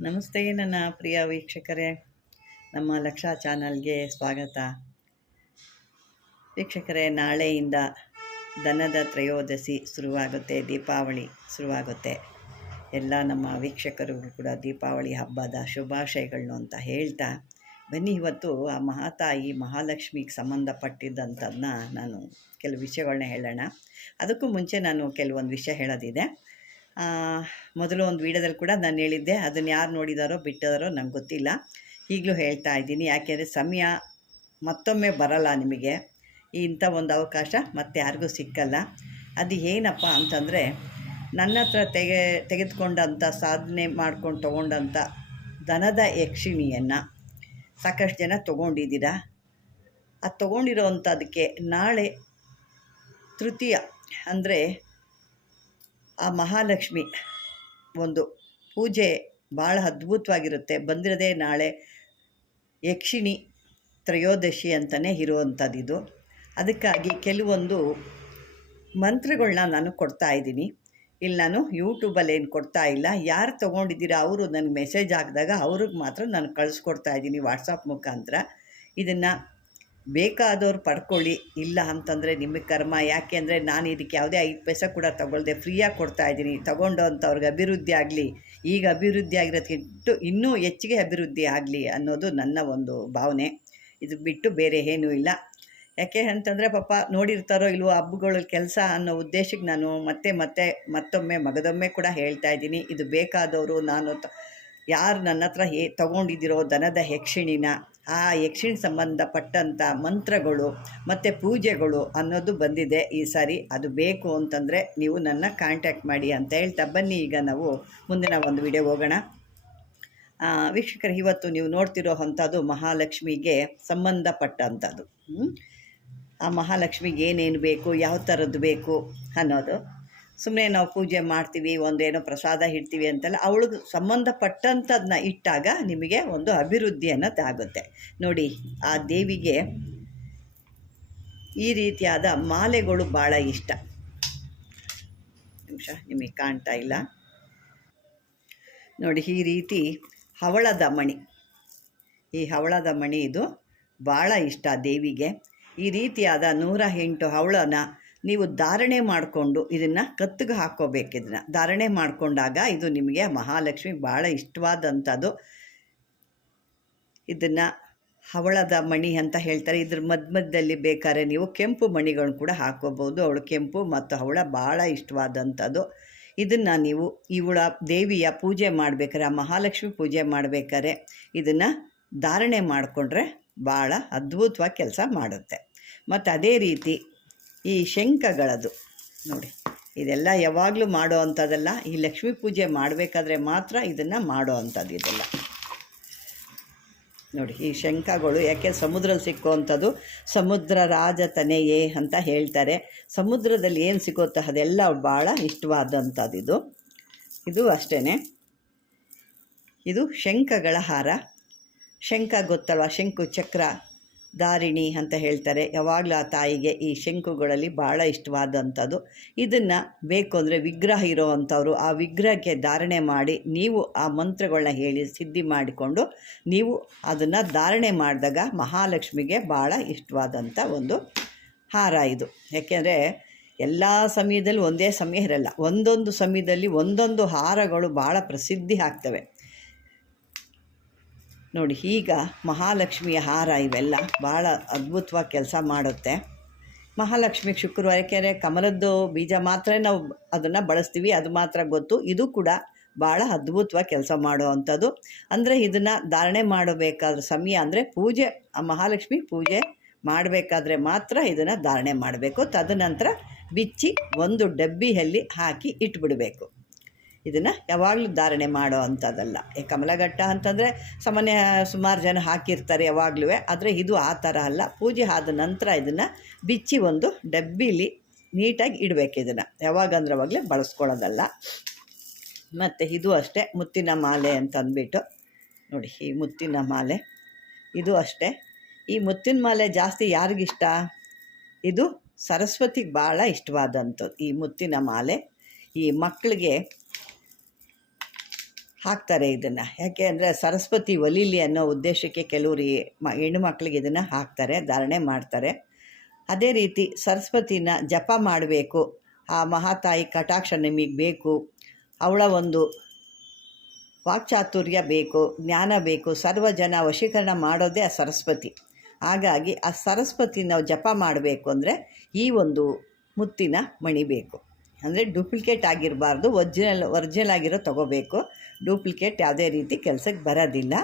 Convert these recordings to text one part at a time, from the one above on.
ನಮಸ್ತೆ ನನ್ನ ಪ್ರಿಯ ವೀಕ್ಷಕರೇ. ನಮ್ಮ ಲಕ್ಷ ಚಾನಲ್ಗೆ ಸ್ವಾಗತ. ವೀಕ್ಷಕರೇ, ನಾಳೆಯಿಂದ ದನದ ತ್ರಯೋದಶಿ ಶುರುವಾಗುತ್ತೆ, ದೀಪಾವಳಿ ಶುರುವಾಗುತ್ತೆ. ಎಲ್ಲ ನಮ್ಮ ವೀಕ್ಷಕರಿಗೂ ಕೂಡ ದೀಪಾವಳಿ ಹಬ್ಬದ ಶುಭಾಶಯಗಳನ್ನು ಅಂತ ಹೇಳ್ತಾ, ಬನ್ನಿ ಇವತ್ತು ಆ ಮಹಾತಾಯಿ ಮಹಾಲಕ್ಷ್ಮಿಗೆ ಸಂಬಂಧಪಟ್ಟಿದ್ದಂಥದನ್ನ ನಾನು ಕೆಲವು ವಿಷಯಗಳನ್ನ ಹೇಳೋಣ. ಅದಕ್ಕೂ ಮುಂಚೆ ನಾನು ಕೆಲವೊಂದು ವಿಷಯ ಹೇಳೋದಿದೆ. ಮೊದಲು ಒಂದು ವೀಡಿಯೋದಲ್ಲಿ ಕೂಡ ನಾನು ಹೇಳಿದ್ದೆ, ಅದನ್ನು ಯಾರು ನೋಡಿದಾರೋ ಬಿಟ್ಟಿದಾರೋ ನಂಗೆ ಗೊತ್ತಿಲ್ಲ. ಈಗಲೂ ಹೇಳ್ತಾ ಇದ್ದೀನಿ, ಯಾಕೆಂದರೆ ಸಮಯ ಮತ್ತೊಮ್ಮೆ ಬರಲ್ಲ ನಿಮಗೆ. ಇಂಥ ಒಂದು ಅವಕಾಶ ಮತ್ತೆ ಯಾರಿಗೂ ಸಿಕ್ಕಲ್ಲ. ಅದು ಏನಪ್ಪ ಅಂತಂದರೆ, ನನ್ನ ಹತ್ರ ತೆಗೆ, ತೆಗೆದುಕೊಂಡಂಥ ಸಾಧನೆ ಮಾಡ್ಕೊಂಡು ತೊಗೊಂಡಂಥ ದನದ ಯಕ್ಷಿಣಿಯನ್ನು ಸಾಕಷ್ಟು ಜನ ತೊಗೊಂಡಿದ್ದೀರಾ? ಅದು ತೊಗೊಂಡಿರೋ ಅಂಥದಕ್ಕೆ ನಾಳೆ ತೃತೀಯ, ಅಂದರೆ ಆ ಮಹಾಲಕ್ಷ್ಮಿ ಒಂದು ಪೂಜೆ ಭಾಳ ಅದ್ಭುತವಾಗಿರುತ್ತೆ. ಬಂದಿರೋದೇ ನಾಳೆ ಯಕ್ಷಿಣಿ ತ್ರಯೋದಶಿ ಅಂತಲೇ ಇರುವಂಥದ್ದು ಇದು ಅದಕ್ಕಾಗಿ ಕೆಲವೊಂದು ಮಂತ್ರಗಳನ್ನ ನಾನು ಕೊಡ್ತಾ ಇದ್ದೀನಿ. ಇಲ್ಲಿ ನಾನು ಯೂಟ್ಯೂಬಲ್ಲಿ ಏನು ಕೊಡ್ತಾ ಇಲ್ಲ. ಯಾರು ತೊಗೊಂಡಿದ್ದೀರಾ ಅವರು ನನಗೆ ಮೆಸೇಜ್ ಹಾಕಿದಾಗ ಅವ್ರಿಗೆ ಮಾತ್ರ ನಾನು ಕಳಿಸ್ಕೊಡ್ತಾ ಇದ್ದೀನಿ ವಾಟ್ಸಪ್ ಮುಖಾಂತರ. ಇದನ್ನು ಬೇಕಾದವ್ರು ಪಡ್ಕೊಳ್ಳಿ. ಇಲ್ಲ ಅಂತಂದರೆ ನಿಮಗೆ ಕರ್ಮ. ಯಾಕೆ ಅಂದರೆ ನಾನು ಇದಕ್ಕೆ ಯಾವುದೇ ಐದು ಪೈಸೆ ಕೂಡ ತಗೊಳ್ದೆ, ಫ್ರೀಯಾಗಿ ಕೊಡ್ತಾ ಇದ್ದೀನಿ. ತಗೊಂಡು ಅಂಥವ್ರಿಗೆ ಅಭಿವೃದ್ಧಿ ಆಗಲಿ. ಈಗ ಅಭಿವೃದ್ಧಿ ಆಗಿರೋದಕ್ಕಿಂತ ಇನ್ನೂ ಹೆಚ್ಚಿಗೆ ಅಭಿವೃದ್ಧಿ ಆಗಲಿ ಅನ್ನೋದು ನನ್ನ ಒಂದು ಭಾವನೆ. ಇದು ಬಿಟ್ಟು ಬೇರೆ ಏನೂ ಇಲ್ಲ. ಯಾಕೆ ಅಂತಂದರೆ ಪಾಪ ನೋಡಿರ್ತಾರೋ ಇಲ್ವೋ ಹಬ್ಬಗಳ ಕೆಲಸ ಅನ್ನೋ ಉದ್ದೇಶಕ್ಕೆ ನಾನು ಮತ್ತೆ ಮತ್ತೆ ಮತ್ತೊಮ್ಮೆ ಮಗದೊಮ್ಮೆ ಕೂಡ ಹೇಳ್ತಾ ಇದ್ದೀನಿ. ಇದು ಬೇಕಾದವರು ನಾನು ಯಾರು ನನ್ನ ಹತ್ರ ಹೇ ತಗೊಂಡಿದ್ದಿರೋ ದನದ ಯಕ್ಷಿಣಿನ, ಆ ಯಕ್ಷಿಣಿ ಸಂಬಂಧಪಟ್ಟಂಥ ಮಂತ್ರಗಳು ಮತ್ತು ಪೂಜೆಗಳು ಅನ್ನೋದು ಬಂದಿದೆ ಈ ಸಾರಿ. ಅದು ಬೇಕು ಅಂತಂದರೆ ನೀವು ನನ್ನ ಕಾಂಟ್ಯಾಕ್ಟ್ ಮಾಡಿ ಅಂತ ಹೇಳ್ತಾ ಬನ್ನಿ. ಈಗ ನಾವು ಮುಂದಿನ ಒಂದು ವಿಡಿಯೋ ಹೋಗೋಣ. ವೀಕ್ಷಕರು, ಇವತ್ತು ನೀವು ನೋಡ್ತಿರೋ ಅಂಥದ್ದು ಮಹಾಲಕ್ಷ್ಮಿಗೆ ಸಂಬಂಧಪಟ್ಟಂಥದ್ದು. ಆ ಮಹಾಲಕ್ಷ್ಮಿಗೆ ಏನೇನು ಬೇಕು, ಯಾವ ಥರದ್ದು ಬೇಕು ಅನ್ನೋದು. ಸುಮ್ಮನೆ ನಾವು ಪೂಜೆ ಮಾಡ್ತೀವಿ, ಒಂದೇನೋ ಪ್ರಸಾದ ಇಡ್ತೀವಿ ಅಂತೆಲ್ಲ, ಅವಳಿಗೆ ಸಂಬಂಧಪಟ್ಟಂಥದ್ದನ್ನ ಇಟ್ಟಾಗ ನಿಮಗೆ ಒಂದು ಅಭಿವೃದ್ಧಿ ಅನ್ನೋದಾಗುತ್ತೆ ನೋಡಿ, ಆ ದೇವಿಗೆ ಈ ರೀತಿಯಾದ ಮಾಲೆಗಳು ಭಾಳ ಇಷ್ಟ. ನಿಮಿಷ, ನಿಮಗೆ ಕಾಣ್ತಾ ಇಲ್ಲ. ನೋಡಿ, ಈ ರೀತಿ ಹವಳದ ಮಣಿ. ಈ ಹವಳದ ಮಣಿ ಇದು ಭಾಳ ಇಷ್ಟ ದೇವಿಗೆ. ಈ ರೀತಿಯಾದ ನೂರ ಎಂಟು ಹವಳನ ನೀವು ಧಾರಣೆ ಮಾಡಿಕೊಂಡು ಇದನ್ನು ಕತ್ತಿಗೆ ಹಾಕ್ಕೋಬೇಕು ಇದನ್ನು. ಧಾರಣೆ ಮಾಡಿಕೊಂಡಾಗ ಇದು ನಿಮಗೆ ಮಹಾಲಕ್ಷ್ಮಿ ಭಾಳ ಇಷ್ಟವಾದಂಥದ್ದು. ಇದನ್ನು ಹವಳದ ಮಣಿ ಅಂತ ಹೇಳ್ತಾರೆ. ಇದ್ರ ಮಧ್ಯ ಮಧ್ಯದಲ್ಲಿ ಬೇಕಾದ್ರೆ ನೀವು ಕೆಂಪು ಮಣಿಗಳನ್ನು ಕೂಡ ಹಾಕ್ಕೋಬೋದು ಅವಳು ಕೆಂಪು ಮತ್ತು ಹವಳ ಭಾಳ ಇಷ್ಟವಾದಂಥದ್ದು. ಇದನ್ನು ನೀವು ಇವಳ ದೇವಿಯ ಪೂಜೆ ಮಾಡಬೇಕಾರೆ ಆ ಮಹಾಲಕ್ಷ್ಮಿ ಪೂಜೆ ಮಾಡಬೇಕಾದ್ರೆ ಇದನ್ನು ಧಾರಣೆ ಮಾಡಿಕೊಂಡ್ರೆ ಭಾಳ ಅದ್ಭುತವಾಗಿ ಕೆಲಸ ಮಾಡುತ್ತೆ. ಮತ್ತು ಅದೇ ರೀತಿ ಈ ಶಂಖಗಳದು. ನೋಡಿ, ಇದೆಲ್ಲ ಯಾವಾಗಲೂ ಮಾಡೋ ಅಂಥದ್ದಲ್ಲ, ಈ ಲಕ್ಷ್ಮೀ ಪೂಜೆ ಮಾಡಬೇಕಾದ್ರೆ ಮಾತ್ರ ಇದನ್ನು ಮಾಡೋ ಅಂಥದ್ದು ಇದೆಲ್ಲ. ನೋಡಿ, ಈ ಶಂಖಗಳು ಯಾಕೆ ಸಮುದ್ರದಲ್ಲಿ ಸಿಕ್ಕುವಂಥದ್ದು? ಸಮುದ್ರ ರಾಜತನೆಯೇ ಅಂತ ಹೇಳ್ತಾರೆ. ಸಮುದ್ರದಲ್ಲಿ ಏನು ಸಿಗುತ್ತೋ ಅದೆಲ್ಲ ಭಾಳ ಇಷ್ಟವಾದಂಥದ್ದು ಇದು. ಇದು ಅಷ್ಟೇ ಇದು ಶಂಖಗಳ ಹಾರ. ಶಂಖ ಗೊತ್ತಲ್ವ? ಶಂಕು ಚಕ್ರ. ದಾರಿಣಿ ಅಂತ ಹೇಳ್ತಾರೆ. ಯಾವಾಗಲೂ ಆ ತಾಯಿಗೆ ಈ ಶಂಕುಗಳಲ್ಲಿ ಭಾಳ ಇಷ್ಟವಾದಂಥದ್ದು. ಇದನ್ನು ಬೇಕು ಅಂದರೆ ವಿಗ್ರಹ ಇರೋ ಅಂಥವ್ರು ಆ ವಿಗ್ರಹಕ್ಕೆ ಧಾರಣೆ ಮಾಡಿ ನೀವು ಆ ಮಂತ್ರಗಳನ್ನ ಹೇಳಿ ಸಿದ್ಧಿ ಮಾಡಿಕೊಂಡು ನೀವು ಅದನ್ನು ಧಾರಣೆ ಮಾಡಿದಾಗ ಮಹಾಲಕ್ಷ್ಮಿಗೆ ಭಾಳ ಇಷ್ಟವಾದಂಥ ಒಂದು ಹಾರ ಇದು. ಯಾಕೆಂದರೆ ಎಲ್ಲ ಸಮಯದಲ್ಲಿ ಒಂದೇ ಸಮಯ ಇರಲ್ಲ. ಒಂದೊಂದು ಸಮಯದಲ್ಲಿ ಒಂದೊಂದು ಹಾರಗಳು ಭಾಳ ಪ್ರಸಿದ್ಧಿ ಆಗ್ತವೆ. ನೋಡಿ, ಈಗ ಮಹಾಲಕ್ಷ್ಮಿಯ ಹಾರ ಇವೆಲ್ಲ ಭಾಳ ಅದ್ಭುತವಾಗಿ ಕೆಲಸ ಮಾಡುತ್ತೆ. ಮಹಾಲಕ್ಷ್ಮಿಗೆ ಶುಕ್ರವಾರ, ಯಾಕೆಂದರೆ ಕಮಲದ್ದು ಬೀಜ ಮಾತ್ರ ನಾವು ಅದನ್ನು ಬಳಸ್ತೀವಿ, ಅದು ಮಾತ್ರ ಗೊತ್ತು. ಇದು ಕೂಡ ಭಾಳ ಅದ್ಭುತವಾಗಿ ಕೆಲಸ ಮಾಡುವಂಥದ್ದು. ಅಂದರೆ ಇದನ್ನು ಧಾರಣೆ ಮಾಡಬೇಕಾದ ಸಮಯ, ಅಂದರೆ ಪೂಜೆ ಮಹಾಲಕ್ಷ್ಮಿ ಪೂಜೆ ಮಾಡಬೇಕಾದ್ರೆ ಮಾತ್ರ ಇದನ್ನು ಧಾರಣೆ ಮಾಡಬೇಕು. ತದನಂತರ ಬಿಚ್ಚಿ ಒಂದು ಡಬ್ಬಿಯಲ್ಲಿ ಹಾಕಿ ಇಟ್ಬಿಡಬೇಕು. ಇದನ್ನು ಯಾವಾಗಲೂ ಧಾರಣೆ ಮಾಡೋ ಅಂಥದ್ದಲ್ಲ. ಈ ಕಮಲಘಟ್ಟ ಅಂತಂದರೆ ಸಾಮಾನ್ಯ ಸುಮಾರು ಜನ ಹಾಕಿರ್ತಾರೆ ಯಾವಾಗಲೂ ಆದರೆ ಇದು ಆ ಥರ ಅಲ್ಲ. ಪೂಜೆ ಆದ ನಂತರ ಇದನ್ನು ಬಿಚ್ಚಿ ಒಂದು ಡಬ್ಬಿಲಿ ನೀಟಾಗಿ ಇಡಬೇಕು ಇದನ್ನು. ಯಾವಾಗಂದ್ರೆ ಅವಾಗಲೇ ಬಳಸ್ಕೊಳ್ಳೋದಲ್ಲ. ಮತ್ತು ಇದು ಅಷ್ಟೇ, ಮುತ್ತಿನ ಮಾಲೆ ಅಂತ ಅಂದ್ಬಿಟ್ಟು. ನೋಡಿ, ಈ ಮುತ್ತಿನ ಮಾಲೆ. ಇದು ಅಷ್ಟೇ. ಈ ಮುತ್ತಿನ ಮಾಲೆ ಜಾಸ್ತಿ ಯಾರಿಗಿಷ್ಟ? ಇದು ಸರಸ್ವತಿಗೆ ಭಾಳ ಇಷ್ಟವಾದಂಥದ್ದು, ಈ ಮುತ್ತಿನ ಮಾಲೆ. ಈ ಮಕ್ಕಳಿಗೆ ಹಾಕ್ತಾರೆ ಇದನ್ನು. ಯಾಕೆ ಅಂದರೆ ಸರಸ್ವತಿ ಒಲಿಲಿ ಅನ್ನೋ ಉದ್ದೇಶಕ್ಕೆ ಕೆಲವರು ಮ, ಹೆಣ್ಣು ಮಕ್ಕಳಿಗೆ ಇದನ್ನು ಹಾಕ್ತಾರೆ, ಧಾರಣೆ ಮಾಡ್ತಾರೆ. ಅದೇ ರೀತಿ ಸರಸ್ವತಿನ ಜಪ ಮಾಡಬೇಕು. ಆ ಮಹಾತಾಯಿ ಕಟಾಕ್ಷ ನಿಮಗೆ ಬೇಕು. ಅವಳ ಒಂದು ವಾಕ್ಚಾತುರ್ಯ ಬೇಕು, ಜ್ಞಾನ ಬೇಕು, ಸರ್ವ ಜನ ವಶೀಕರಣ ಮಾಡೋದೇ ಆ ಸರಸ್ವತಿ. ಹಾಗಾಗಿ ಆ ಸರಸ್ವತಿ ನಾವು ಜಪ ಮಾಡಬೇಕು ಅಂದರೆ ಈ ಒಂದು ಮುತ್ತಿನ ಮಣಿ ಬೇಕು ಅಂದರೆ ಡೂಪ್ಲಿಕೇಟ್ ಆಗಿರಬಾರ್ದು ಒರ್ಜಿನಲ್ ಒರ್ಜಿನಲ್ ಆಗಿರೋ ತೊಗೋಬೇಕು. ಡೂಪ್ಲಿಕೇಟ್ ಯಾವುದೇ ರೀತಿ ಕೆಲಸಕ್ಕೆ ಬರೋದಿಲ್ಲ.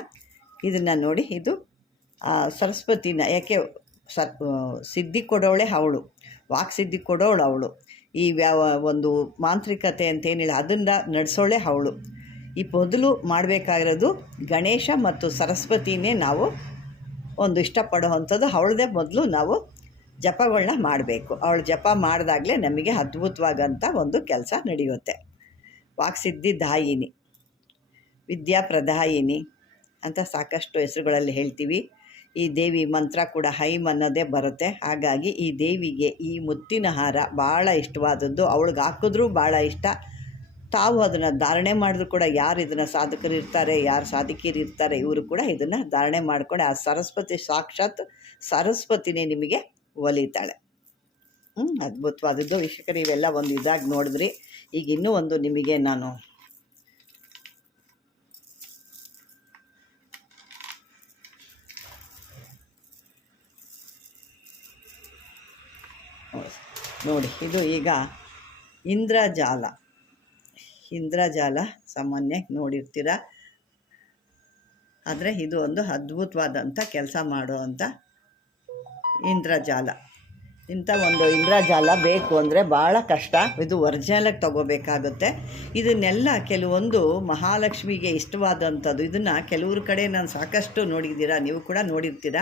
ಇದನ್ನು ನೋಡಿ, ಇದು ಸರಸ್ವತಿನ, ಯಾಕೆ, ಸರ್ ಸಿದ್ಧಿ ಕೊಡೋಳೆ ಅವಳು, ವಾಕ್ ಸಿದ್ಧಿ ಕೊಡೋಳು ಅವಳು. ಈ ವ್ಯಾವ, ಒಂದು ಮಾಂತ್ರಿಕತೆ ಅಂತ ಏನಿಲ್ಲ, ಅದನ್ನು ನಡೆಸೋಳೆ ಅವಳು. ಈ ಮೊದಲು ಮಾಡಬೇಕಾಗಿರೋದು ಗಣೇಶ ಮತ್ತು ಸರಸ್ವತಿನೇ ನಾವು ಒಂದು ಇಷ್ಟಪಡೋವಂಥದ್ದು. ಅವಳದೇ ಮೊದಲು ನಾವು ಜಪಗಳನ್ನ ಮಾಡಬೇಕು. ಅವಳು ಜಪ ಮಾಡಿದಾಗಲೇ ನಮಗೆ ಅದ್ಭುತವಾಗಂಥ ಒಂದು ಕೆಲಸ ನಡೆಯುತ್ತೆ. ವಾಕ್ಸಿದ್ಧಿ ದಾಯಿನಿ. ವಿದ್ಯಾಪ್ರದಾಯಿನಿ ಅಂತ ಸಾಕಷ್ಟು ಹೆಸರುಗಳಲ್ಲಿ ಹೇಳ್ತೀವಿ. ಈ ದೇವಿ ಮಂತ್ರ ಕೂಡ ಹೈಮ್ ಅನ್ನೋದೇ ಬರುತ್ತೆ. ಹಾಗಾಗಿ ಈ ದೇವಿಗೆ ಈ ಮುತ್ತಿನ ಹಾರ ಭಾಳ ಇಷ್ಟವಾದದ್ದು. ಅವಳಿಗೆ ಹಾಕಿದ್ರೂ ಭಾಳ ಇಷ್ಟ. ತಾವು ಅದನ್ನು ಧಾರಣೆ ಮಾಡಿದ್ರು ಕೂಡ ಯಾರು ಇದನ್ನು ಸಾಧಕರು ಇರ್ತಾರೆ, ಯಾರು ಸಾಧಕಿಯರು ಇರ್ತಾರೆ ಇವರು ಕೂಡ ಇದನ್ನು ಧಾರಣೆ ಮಾಡಿಕೊಂಡು ಆ ಸರಸ್ವತಿ ಸಾಕ್ಷಾತ್ ಸರಸ್ವತಿನೇ ನಿಮಗೆ ಒಲಿತಾಳೆ. ಹ್ಞೂ ಅದ್ಭುತವಾದದ್ದು. ವೀಕ್ಷಕರು, ಇವೆಲ್ಲ ಒಂದು ಇದಾಗಿ ನೋಡಿದ್ರಿ. ಈಗ ಇನ್ನೂ ಒಂದು ನಿಮಗೆ ನಾನು ನೋಡಿ, ಇದು ಈಗ ಇಂದ್ರಜಾಲ. ಇಂದ್ರಜಾಲ ಸಾಮಾನ್ಯ ನೋಡಿರ್ತೀರ? ಆದರೆ ಇದು ಒಂದು ಅದ್ಭುತವಾದಂಥ ಕೆಲಸ ಮಾಡುವಂಥ ಇಂದ್ರಜಾಲ. ಇಂಥ ಒಂದು ಇಂದ್ರಜಾಲ ಬೇಕು ಅಂದರೆ ಭಾಳ ಕಷ್ಟ. ಇದು ಒರಿಜಿನಲಾಗಿ ತಗೋಬೇಕಾಗುತ್ತೆ. ಇದನ್ನೆಲ್ಲ ಕೆಲವೊಂದು ಮಹಾಲಕ್ಷ್ಮಿಗೆ ಇಷ್ಟವಾದಂಥದ್ದು. ಇದನ್ನು ಕೆಲವ್ರ ಕಡೆ ನಾನು ಸಾಕಷ್ಟು ನೋಡಿದ್ದೀರಾ? ನೀವು ಕೂಡ ನೋಡಿರ್ತೀರ?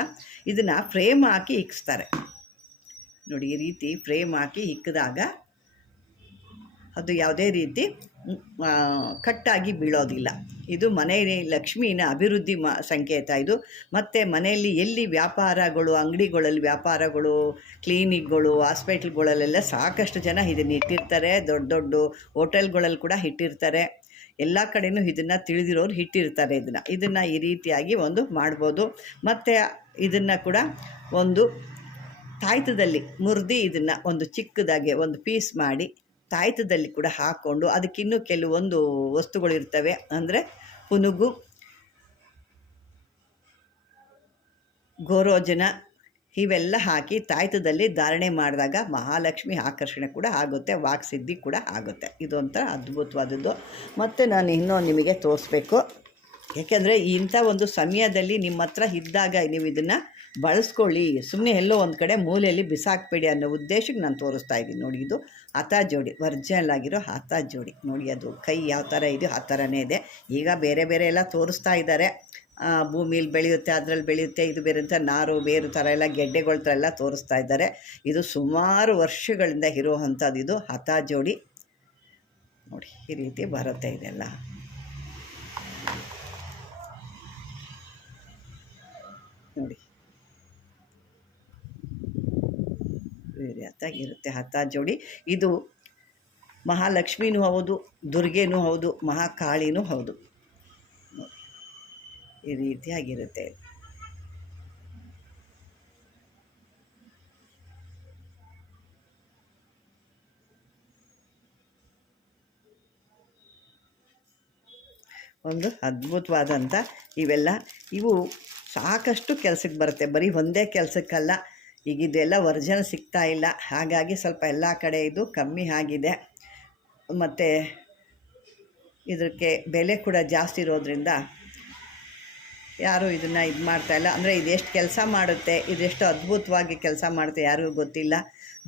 ಇದನ್ನು ಫ್ರೇಮ್ ಹಾಕಿ ಇಕ್ಸ್ತಾರೆ ನೋಡಿ ಈ ರೀತಿ ಫ್ರೇಮ್ ಹಾಕಿ ಇಕ್ಕಿದಾಗ ಅದು ಯಾವುದೇ ರೀತಿ ಕಟ್ಟಾಗಿ ಬೀಳೋದಿಲ್ಲ. ಇದು ಮನೆಯಲ್ಲಿ ಲಕ್ಷ್ಮಿನ ಅಭಿವೃದ್ಧಿ ಮ, ಸಂಕೇತ ಇದು. ಮತ್ತು ಮನೆಯಲ್ಲಿ ಎಲ್ಲಿ ವ್ಯಾಪಾರಗಳು, ಅಂಗಡಿಗಳಲ್ಲಿ ವ್ಯಾಪಾರಗಳು, ಕ್ಲಿನಿಕ್ಗಳು, ಹಾಸ್ಪಿಟ್ಲ್ಗಳಲ್ಲೆಲ್ಲ ಸಾಕಷ್ಟು ಜನ ಇದನ್ನು ಇಟ್ಟಿರ್ತಾರೆ. ದೊಡ್ಡ ದೊಡ್ಡ ಹೋಟೆಲ್ಗಳಲ್ಲಿ ಕೂಡ ಇಟ್ಟಿರ್ತಾರೆ. ಎಲ್ಲ ಕಡೆಯೂ ಇದನ್ನು ತಿಳಿದಿರೋರು ಇಟ್ಟಿರ್ತಾರೆ ಇದನ್ನು. ಇದನ್ನು ಈ ರೀತಿಯಾಗಿ ಒಂದು ಮಾಡ್ಬೋದು. ಮತ್ತು ಇದನ್ನು ಕೂಡ ಒಂದು ತಾಯ್ತದಲ್ಲಿ ಮುರಿದು ಇದನ್ನು ಒಂದು ಚಿಕ್ಕದಾಗೆ ಒಂದು ಪೀಸ್ ಮಾಡಿ ತಾಯ್ತದಲ್ಲಿ ಕೂಡ ಹಾಕ್ಕೊಂಡು ಅದಕ್ಕಿನ್ನೂ ಕೆಲವೊಂದು ವಸ್ತುಗಳು ಇರ್ತವೆ ಅಂದರೆ ಪುನುಗು, ಗೋರೋಜನ ಇವೆಲ್ಲ ಹಾಕಿ ತಾಯ್ತದಲ್ಲಿ ಧಾರಣೆ ಮಾಡಿದಾಗ ಮಹಾಲಕ್ಷ್ಮಿ ಆಕರ್ಷಣೆ ಕೂಡ ಆಗುತ್ತೆ, ವಾಕ್ಸಿದ್ಧಿ ಕೂಡ ಆಗುತ್ತೆ. ಇದೊಂಥರ ಅದ್ಭುತವಾದದ್ದು. ಮತ್ತು ನಾನು ಇನ್ನೂ ನಿಮಗೆ ತೋರಿಸ್ಬೇಕು. ಯಾಕೆಂದರೆ ಇಂಥ ಒಂದು ಸಮಯದಲ್ಲಿ ನಿಮ್ಮ ಹತ್ರ ಇದ್ದಾಗ ನೀವು ಇದನ್ನು ಬಳಸ್ಕೊಳ್ಳಿ. ಸುಮ್ಮನೆ ಎಲ್ಲೋ ಒಂದು ಕಡೆ ಮೂಲೆಯಲ್ಲಿ ಬಿಸಾಕಬೇಡಿ ಅನ್ನೋ ಉದ್ದೇಶಕ್ಕೆ ನಾನು ತೋರಿಸ್ತಾ ಇದ್ದೀನಿ. ನೋಡಿ, ಇದು ಹತ ಜೋಡಿ ವರ್ಜಿನಲ್ ಆಗಿರೋ ಹತ ಜೋಡಿ. ನೋಡಿ, ಅದು ಕೈ ಯಾವ ಥರ ಇದೆಯೋ ಆ ಥರನೇ ಇದೆ. ಈಗ ಬೇರೆ ಬೇರೆ ಎಲ್ಲ ತೋರಿಸ್ತಾ ಇದ್ದಾರೆ. ಭೂಮಿಲಿ ಬೆಳೆಯುತ್ತೆ, ಅದರಲ್ಲಿ ಬೆಳೆಯುತ್ತೆ, ಇದು ಬೇರೆ ಅಂತ ನಾರು, ಬೇರು ಥರ ಎಲ್ಲ ಗೆಡ್ಡೆಗಳ ಥರ ಎಲ್ಲ ತೋರಿಸ್ತಾ ಇದ್ದಾರೆ. ಇದು ಸುಮಾರು ವರ್ಷಗಳಿಂದ ಇರುವಂಥದ್ದು ಇದು ಹತ ಜೋಡಿ. ನೋಡಿ, ಈ ರೀತಿ ಬರುತ್ತೆ ಇದೆಲ್ಲ. ನೋಡಿ ಇರುತ್ತೆ ಹತ್ತ ಜೋಡಿ. ಇದು ಮಹಾಲಕ್ಷ್ಮಿನೂ ಹೌದು, ದುರ್ಗೆನೂ ಹೌದು, ಮಹಾಕಾಳಿನೂ ಹೌದು. ಈ ರೀತಿಯಾಗಿರುತ್ತೆ. ಒಂದು ಅದ್ಭುತವಾದಂಥ ಇವೆಲ್ಲ. ಇವು ಸಾಕಷ್ಟು ಕೆಲಸಕ್ಕೆ ಬರುತ್ತೆ. ಬರೀ ಒಂದೇ ಕೆಲಸಕ್ಕಲ್ಲ. ಈಗ ಇದೆಲ್ಲ ವರ್ಜನ್ ಸಿಗ್ತಾ ಇಲ್ಲ. ಹಾಗಾಗಿ ಸ್ವಲ್ಪ ಎಲ್ಲ ಕಡೆ ಇದು ಕಮ್ಮಿ ಆಗಿದೆ. ಮತ್ತು ಇದಕ್ಕೆ ಬೆಲೆ ಕೂಡ ಜಾಸ್ತಿ ಇರೋದ್ರಿಂದ ಯಾರೂ ಇದನ್ನು ಇದು ಮಾಡ್ತಾಯಿಲ್ಲ ಅಂದರೆ ಇದೆಷ್ಟು ಕೆಲಸ ಮಾಡುತ್ತೆ, ಇದೆಷ್ಟು ಅದ್ಭುತವಾಗಿ ಕೆಲಸ ಮಾಡುತ್ತೆ ಯಾರಿಗೂ ಗೊತ್ತಿಲ್ಲ.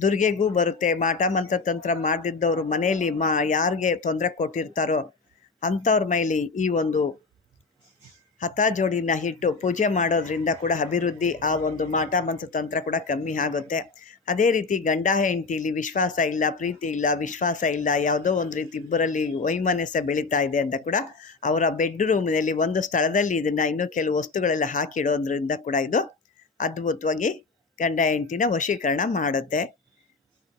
ದುರ್ಗೆಗೂ ಬರುತ್ತೆ. ಮಾಟ ಮಂತ್ರ ತಂತ್ರ ಮಾಡದಿದ್ದವರು ಮನೆಯಲ್ಲಿ ಮಾ ಯಾರಿಗೆ ತೊಂದರೆ ಕೊಟ್ಟಿರ್ತಾರೋ ಅಂಥವ್ರ ಮೈಲಿ ಈ ಒಂದು ಹತ ಜೋಡಿನ ಹಿಟ್ಟು ಪೂಜೆ ಮಾಡೋದ್ರಿಂದ ಕೂಡ ಅಭಿವೃದ್ಧಿ ಆ ಒಂದು ಮಾಟ ಮನಸ್ಸು ತಂತ್ರ ಕೂಡ ಕಮ್ಮಿ ಆಗುತ್ತೆ. ಅದೇ ರೀತಿ ಗಂಡ ಹೆಂಡತಿಲಿ ವಿಶ್ವಾಸ ಇಲ್ಲ, ಪ್ರೀತಿ ಇಲ್ಲ, ವಿಶ್ವಾಸ ಇಲ್ಲ, ಯಾವುದೋ ಒಂದು ರೀತಿ ಇಬ್ಬರಲ್ಲಿ ವೈಮನಸ್ಸ ಬೆಳೀತಾ ಇದೆ ಅಂತ ಕೂಡ ಅವರ ಬೆಡ್ರೂಮ್ನಲ್ಲಿ ಒಂದು ಸ್ಥಳದಲ್ಲಿ ಇದನ್ನು ಇನ್ನೂ ಕೆಲವು ವಸ್ತುಗಳೆಲ್ಲ ಹಾಕಿಡೋದ್ರಿಂದ ಕೂಡ ಇದು ಅದ್ಭುತವಾಗಿ ಗಂಡ ಹೆಂಡತಿನ ವಶೀಕರಣ ಮಾಡುತ್ತೆ.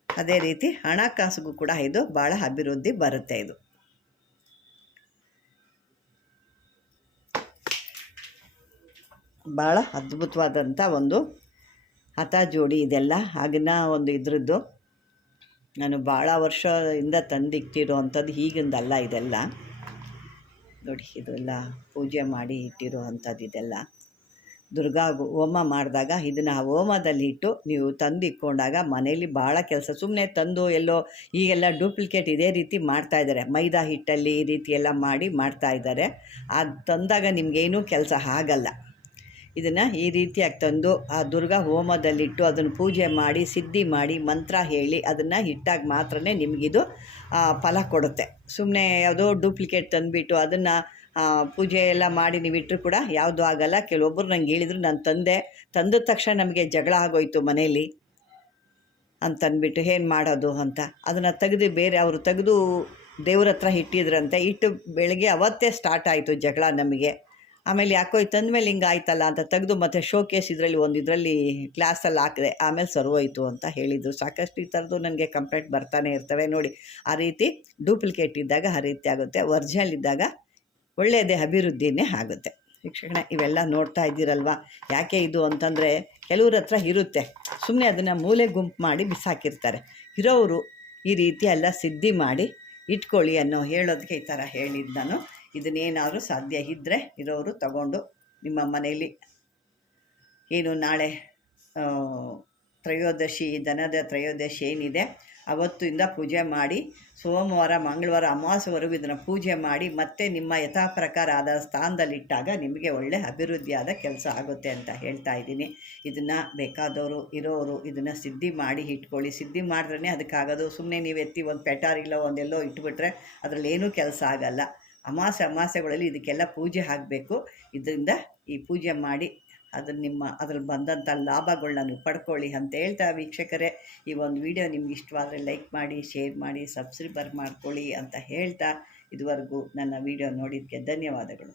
ಅದೇ ರೀತಿ ಹಣಕಾಸಿಗೂ ಕೂಡ ಇದು ಭಾಳ ಅಭಿವೃದ್ಧಿ ಬರುತ್ತೆ ಇದು. ಭಾಳ ಅದ್ಭುತವಾದಂಥ ಒಂದು ಹತ ಜೋಡಿ ಇದೆಲ್ಲ. ಆಗಿನ ಒಂದು ಇದ್ರದ್ದು ನಾನು ಭಾಳ ವರ್ಷದಿಂದ ತಂದಿಟ್ಟಿರೋ ಅಂಥದ್ದು ಹೀಗಿಂದಲ್ಲ ಇದೆಲ್ಲ. ನೋಡಿ, ಇದೆಲ್ಲ ಪೂಜೆ ಮಾಡಿ ಇಟ್ಟಿರೋ ಅಂಥದ್ದು ಇದೆಲ್ಲ. ದುರ್ಗಾ ಹೋಮ ಮಾಡಿದಾಗ ಇದನ್ನು ಹೋಮದಲ್ಲಿ ಇಟ್ಟು ನೀವು ತಂದು ಇಟ್ಕೊಂಡಾಗ ಮನೇಲಿ ಭಾಳ ಕೆಲಸ. ಸುಮ್ಮನೆ ತಂದು ಎಲ್ಲೋ ಈಗೆಲ್ಲ ಡೂಪ್ಲಿಕೇಟ್ ಇದೇ ರೀತಿ ಮಾಡ್ತಾ ಇದ್ದಾರೆ. ಮೈದಾ ಹಿಟ್ಟಲ್ಲಿ ಈ ರೀತಿ ಎಲ್ಲ ಮಾಡಿ ಮಾಡ್ತಾ ಇದ್ದಾರೆ. ಅದು ತಂದಾಗ ನಿಮಗೇನೂ ಕೆಲಸ ಆಗಲ್ಲ. ಇದನ್ನು ಈ ರೀತಿಯಾಗಿ ತಂದು ಆ ದುರ್ಗಾ ಹೋಮದಲ್ಲಿಟ್ಟು ಅದನ್ನು ಪೂಜೆ ಮಾಡಿ, ಸಿದ್ಧಿ ಮಾಡಿ, ಮಂತ್ರ ಹೇಳಿ ಅದನ್ನು ಇಟ್ಟಾಗ ಮಾತ್ರ ನಿಮಗಿದು ಫಲ ಕೊಡುತ್ತೆ. ಸುಮ್ಮನೆ ಯಾವುದೋ ಡೂಪ್ಲಿಕೇಟ್ ತಂದುಬಿಟ್ಟು ಅದನ್ನು ಪೂಜೆ ಎಲ್ಲ ಮಾಡಿ ನೀವು ಇಟ್ಟರು ಕೂಡ ಯಾವುದೂ ಆಗಲ್ಲ. ಕೆಲವೊಬ್ಬರು ನಂಗೆ ಹೇಳಿದ್ರು, ನಾನು ತಂದೆ. ತಂದ ತಕ್ಷಣ ನಮಗೆ ಜಗಳ ಆಗೋಯ್ತು ಮನೆಯಲ್ಲಿ ಅಂತಂದ್ಬಿಟ್ಟು ಏನು ಮಾಡೋದು ಅಂತ. ಅದನ್ನು ತೆಗೆದು ಬೇರೆ ಅವರು ತೆಗೆದು ದೇವ್ರ ಹತ್ರ ಇಟ್ಟಿದ್ರಂತೆ ಇಟ್ಟು ಬೆಳಗ್ಗೆ ಅವತ್ತೇ ಸ್ಟಾರ್ಟ್ ಆಯಿತು ಜಗಳ ನಮಗೆ. ಆಮೇಲೆ ಯಾಕೋ ಇದು ತಂದಮೇಲೆ ಹಿಂಗೆ ಆಯ್ತಲ್ಲ ಅಂತ ತೆಗೆದು ಮತ್ತು ಶೋಕೇಸ್ ಇದರಲ್ಲಿ ಒಂದು ಇದರಲ್ಲಿ ಗ್ಲಾಸಲ್ಲಿ ಹಾಕಿದೆ. ಆಮೇಲೆ ಸರ್ವೋಯ್ತು ಅಂತ ಹೇಳಿದರು. ಸಾಕಷ್ಟು ಈ ಥರದ್ದು ನನಗೆ ಕಂಪ್ಲೇಂಟ್ ಬರ್ತಾನೆ ಇರ್ತವೆ. ನೋಡಿ, ಆ ರೀತಿ ಡೂಪ್ಲಿಕೇಟ್ ಇದ್ದಾಗ ಆ ರೀತಿ ಆಗುತ್ತೆ. ಒರಿಜಿನಲ್ ಇದ್ದಾಗ ಒಳ್ಳೆಯದೇ, ಅಭಿವೃದ್ಧಿನೇ ಆಗುತ್ತೆ. ಶಿಕ್ಷಣ ಇವೆಲ್ಲ ನೋಡ್ತಾ ಇದ್ದೀರಲ್ವಾ? ಯಾಕೆ ಇದು ಅಂತಂದರೆ ಕೆಲವ್ರ ಹತ್ರ ಇರುತ್ತೆ. ಸುಮ್ಮನೆ ಅದನ್ನು ಮೂಲೆ ಗುಂಪು ಮಾಡಿ ಬಿಸಾಕಿರ್ತಾರೆ. ಇರೋರು ಈ ರೀತಿ ಎಲ್ಲ ಸಿದ್ಧಿ ಮಾಡಿ ಇಟ್ಕೊಳ್ಳಿ ಅನ್ನೋ ಹೇಳೋದಕ್ಕೆ ಈ ಥರ ಹೇಳಿದ್ದು ನಾನು. ಇದನ್ನೇನಾದರೂ ಸಾಧ್ಯ ಇದ್ದರೆ ಇರೋರು ತಗೊಂಡು ನಿಮ್ಮ ಮನೆಯಲ್ಲಿ ಏನು ನಾಳೆ ತ್ರಯೋದಶಿ, ದನದ ತ್ರಯೋದಶಿ ಏನಿದೆ, ಅವತ್ತಿಂದ ಪೂಜೆ ಮಾಡಿ, ಸೋಮವಾರ, ಮಂಗಳವಾರ, ಅಮಾವಾಸ್ಯವರೆಗೂ ಇದನ್ನು ಪೂಜೆ ಮಾಡಿ, ಮತ್ತೆ ನಿಮ್ಮ ಯಥಾ ಪ್ರಕಾರ ಆದ ಸ್ಥಾನದಲ್ಲಿಟ್ಟಾಗ ನಿಮಗೆ ಒಳ್ಳೆ ಅಭಿವೃದ್ಧಿಯಾದ ಕೆಲಸ ಆಗುತ್ತೆ ಅಂತ ಹೇಳ್ತಾ ಇದ್ದೀನಿ. ಇದನ್ನು ಬೇಕಾದವರು ಇರೋರು ಇದನ್ನು ಸಿದ್ಧಿ ಮಾಡಿ ಇಟ್ಕೊಳ್ಳಿ. ಸಿದ್ಧಿ ಮಾಡಿದ್ರೆ ಅದಕ್ಕಾಗೋದು. ಸುಮ್ಮನೆ ನೀವು ಎತ್ತಿ ಒಂದು ಪೆಟಾರಿಲ್ಲೋ ಒಂದೆಲ್ಲೋ ಇಟ್ಬಿಟ್ರೆ ಅದರಲ್ಲಿ ಏನೂ ಕೆಲಸ ಆಗಲ್ಲ. ಅಮಾಸೆ ಅಮಾಸೆಗಳಲ್ಲಿ ಇದಕ್ಕೆಲ್ಲ ಪೂಜೆ ಆಗಬೇಕು ಇದರಿಂದ ಈ ಪೂಜೆ ಮಾಡಿ ಅದನ್ನು ನಿಮ್ಮ, ಅದ್ರಲ್ಲಿ ಬಂದಂಥ ಲಾಭಗಳನ್ನ ನೀವು ಪಡ್ಕೊಳ್ಳಿ ಅಂತ ಹೇಳ್ತಾ ವೀಕ್ಷಕರೇ. ಈ ಒಂದು ವಿಡಿಯೋ ನಿಮ್ಗೆ ಇಷ್ಟವಾದರೆ ಲೈಕ್ ಮಾಡಿ, ಶೇರ್ ಮಾಡಿ, ಸಬ್ಸ್ಕ್ರೈಬರ್ ಮಾಡ್ಕೊಳ್ಳಿ ಅಂತ ಹೇಳ್ತಾ ಇದುವರೆಗೂ ನನ್ನ ವಿಡಿಯೋ ನೋಡಿದ್ದಕ್ಕೆ ಧನ್ಯವಾದಗಳು.